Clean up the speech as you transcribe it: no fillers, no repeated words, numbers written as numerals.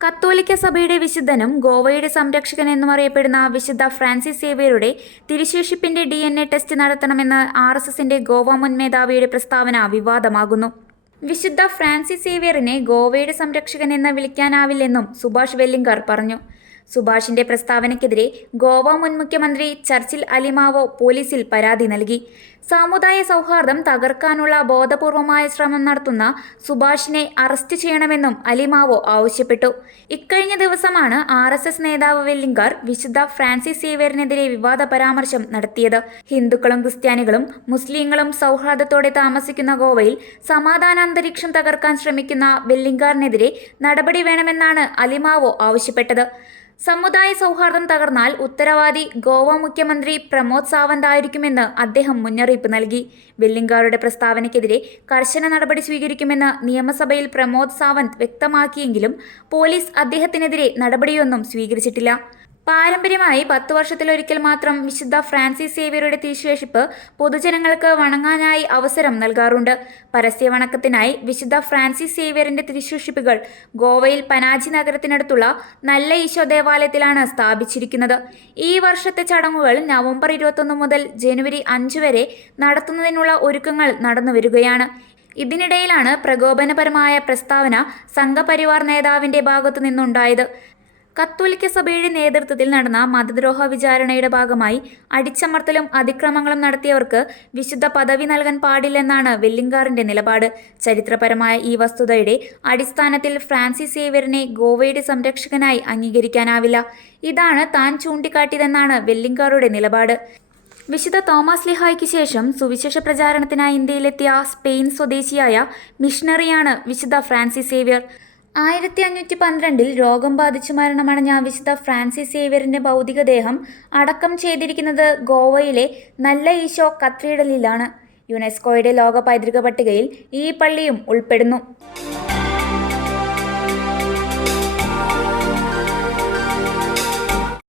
കത്തോലിക്ക സഭയുടെ വിശുദ്ധനും ഗോവയുടെ സംരക്ഷകൻ എന്നും അറിയപ്പെടുന്ന വിശുദ്ധ ഫ്രാൻസിസ് സേവ്യറുടെ തിരുശേഷിപ്പിന്റെ DNA ടെസ്റ്റ് നടത്തണമെന്ന് RSSന്റെ ഗോവ മുൻ മേധാവിയുടെ പ്രസ്താവന വിവാദമാകുന്നു. വിശുദ്ധ ഫ്രാൻസിസ് സേവ്യറിനെ ഗോവയുടെ സംരക്ഷകൻ എന്ന് വിളിക്കാനാവില്ലെന്നും സുഭാഷ് വെല്ലിംഗർ പറഞ്ഞു. സുഭാഷിന്റെ പ്രസ്താവനയ്ക്കെതിരെ ഗോവ മുൻ മുഖ്യമന്ത്രി ചർച്ചിൽ അലിമാവോ പോലീസിൽ പരാതി നൽകി. സാമുദായ സൗഹാർദ്ദം തകർക്കാനുള്ള ബോധപൂർവമായ ശ്രമം നടത്തുന്ന സുഭാഷിനെ അറസ്റ്റ് ചെയ്യണമെന്നും അലിമാവോ ആവശ്യപ്പെട്ടു. ഇക്കഴിഞ്ഞ ദിവസമാണ് RSS നേതാവ് വെല്ലിംഗർ വിശുദ്ധ ഫ്രാൻസിസ് സേവ്യറിനെതിരെ വിവാദ പരാമർശം നടത്തിയത്. ഹിന്ദുക്കളും ക്രിസ്ത്യാനികളും മുസ്ലിങ്ങളും സൗഹാർദ്ദത്തോടെ താമസിക്കുന്ന ഗോവയിൽ സമാധാനാന്തരീക്ഷം തകർക്കാൻ ശ്രമിക്കുന്ന വെല്ലിംഗറിനെതിരെ നടപടി വേണമെന്നാണ് അലിമാവോ ആവശ്യപ്പെട്ടത്. സമുദായ സൗഹാർദ്ദം തകർന്നാൽ ഉത്തരവാദി ഗോവ മുഖ്യമന്ത്രി പ്രമോദ് സാവന്ത് ആയിരിക്കുമെന്ന് അദ്ദേഹം മുന്നറിയിപ്പ് നൽകി. വെല്ലിംഗറുടെ പ്രസ്താവനയ്ക്കെതിരെ കർശന നടപടി സ്വീകരിക്കുമെന്ന് നിയമസഭയിൽ പ്രമോദ് സാവന്ത് വ്യക്തമാക്കിയെങ്കിലും പോലീസ് അദ്ദേഹത്തിനെതിരെ നടപടിയൊന്നും സ്വീകരിച്ചിട്ടില്ല. പാരമ്പര്യമായി 10 വർഷത്തിലൊരിക്കൽ മാത്രം വിശുദ്ധ ഫ്രാൻസിസ് സേവ്യറുടെ തിരുശേഷിപ്പ് പൊതുജനങ്ങൾക്ക് വണങ്ങാനായി അവസരം നൽകാറുണ്ട്. പരസ്യ വണക്കത്തിനായി വിശുദ്ധ ഫ്രാൻസിസ് സേവ്യറിന്റെ തിരുശേഷിപ്പുകൾ ഗോവയിൽ പനാജി നഗരത്തിനടുത്തുള്ള നല്ല ഈശോ ദേവാലയത്തിലാണ് സ്ഥാപിച്ചിരിക്കുന്നത്. ഈ വർഷത്തെ ചടങ്ങുകൾ നവംബർ 21 മുതൽ ജനുവരി 5 വരെ നടത്തുന്നതിനുള്ള ഒരുക്കങ്ങൾ നടന്നുവരികയാണ്. ഇതിനിടയിലാണ് പ്രകോപനപരമായ പ്രസ്താവന സംഘപരിവാർ നേതാവിന്റെ ഭാഗത്തു നിന്നുണ്ടായത്. കത്തോലിക്ക സഭയുടെ നേതൃത്വത്തിൽ നടന്ന മതദ്രോഹ വിചാരണയുടെ ഭാഗമായി അടിച്ചമർത്തലും അതിക്രമങ്ങളും നടത്തിയവർക്ക് വിശുദ്ധ പദവി നൽകാൻ പാടില്ലെന്നാണ് വെല്ലിംഗറിന്റെ നിലപാട്. ചരിത്രപരമായ ഈ വസ്തുതയുടെ അടിസ്ഥാനത്തിൽ ഫ്രാൻസിസ് സേവ്യറിനെ ഗോവയുടെ സംരക്ഷകനായി അംഗീകരിക്കാനാവില്ല. ഇതാണ് താൻ ചൂണ്ടിക്കാട്ടിയതെന്നാണ് വെല്ലിംഗറുടെ നിലപാട്. വിശുദ്ധ തോമസ് ലീഹായ്ക്ക് ശേഷം സുവിശേഷ പ്രചാരണത്തിനായി ഇന്ത്യയിലെത്തിയ സ്പെയിൻ സ്വദേശിയായ മിഷണറിയാണ് വിശുദ്ധ ഫ്രാൻസിസ് സേവ്യർ. 1512 രോഗം ബാധിച്ചു മരണമടഞ്ഞ വിശുദ്ധ ഫ്രാൻസിസ് സേവ്യറിന്റെ ഭൗതികദേഹം അടക്കം ചെയ്തിരിക്കുന്നത് ഗോവയിലെ നല്ല ഈശോ കത്തീഡ്രലിലാണ്. യുനെസ്കോയുടെ ലോക പൈതൃക പട്ടികയിൽ ഈ പള്ളിയും ഉൾപ്പെടുന്നു.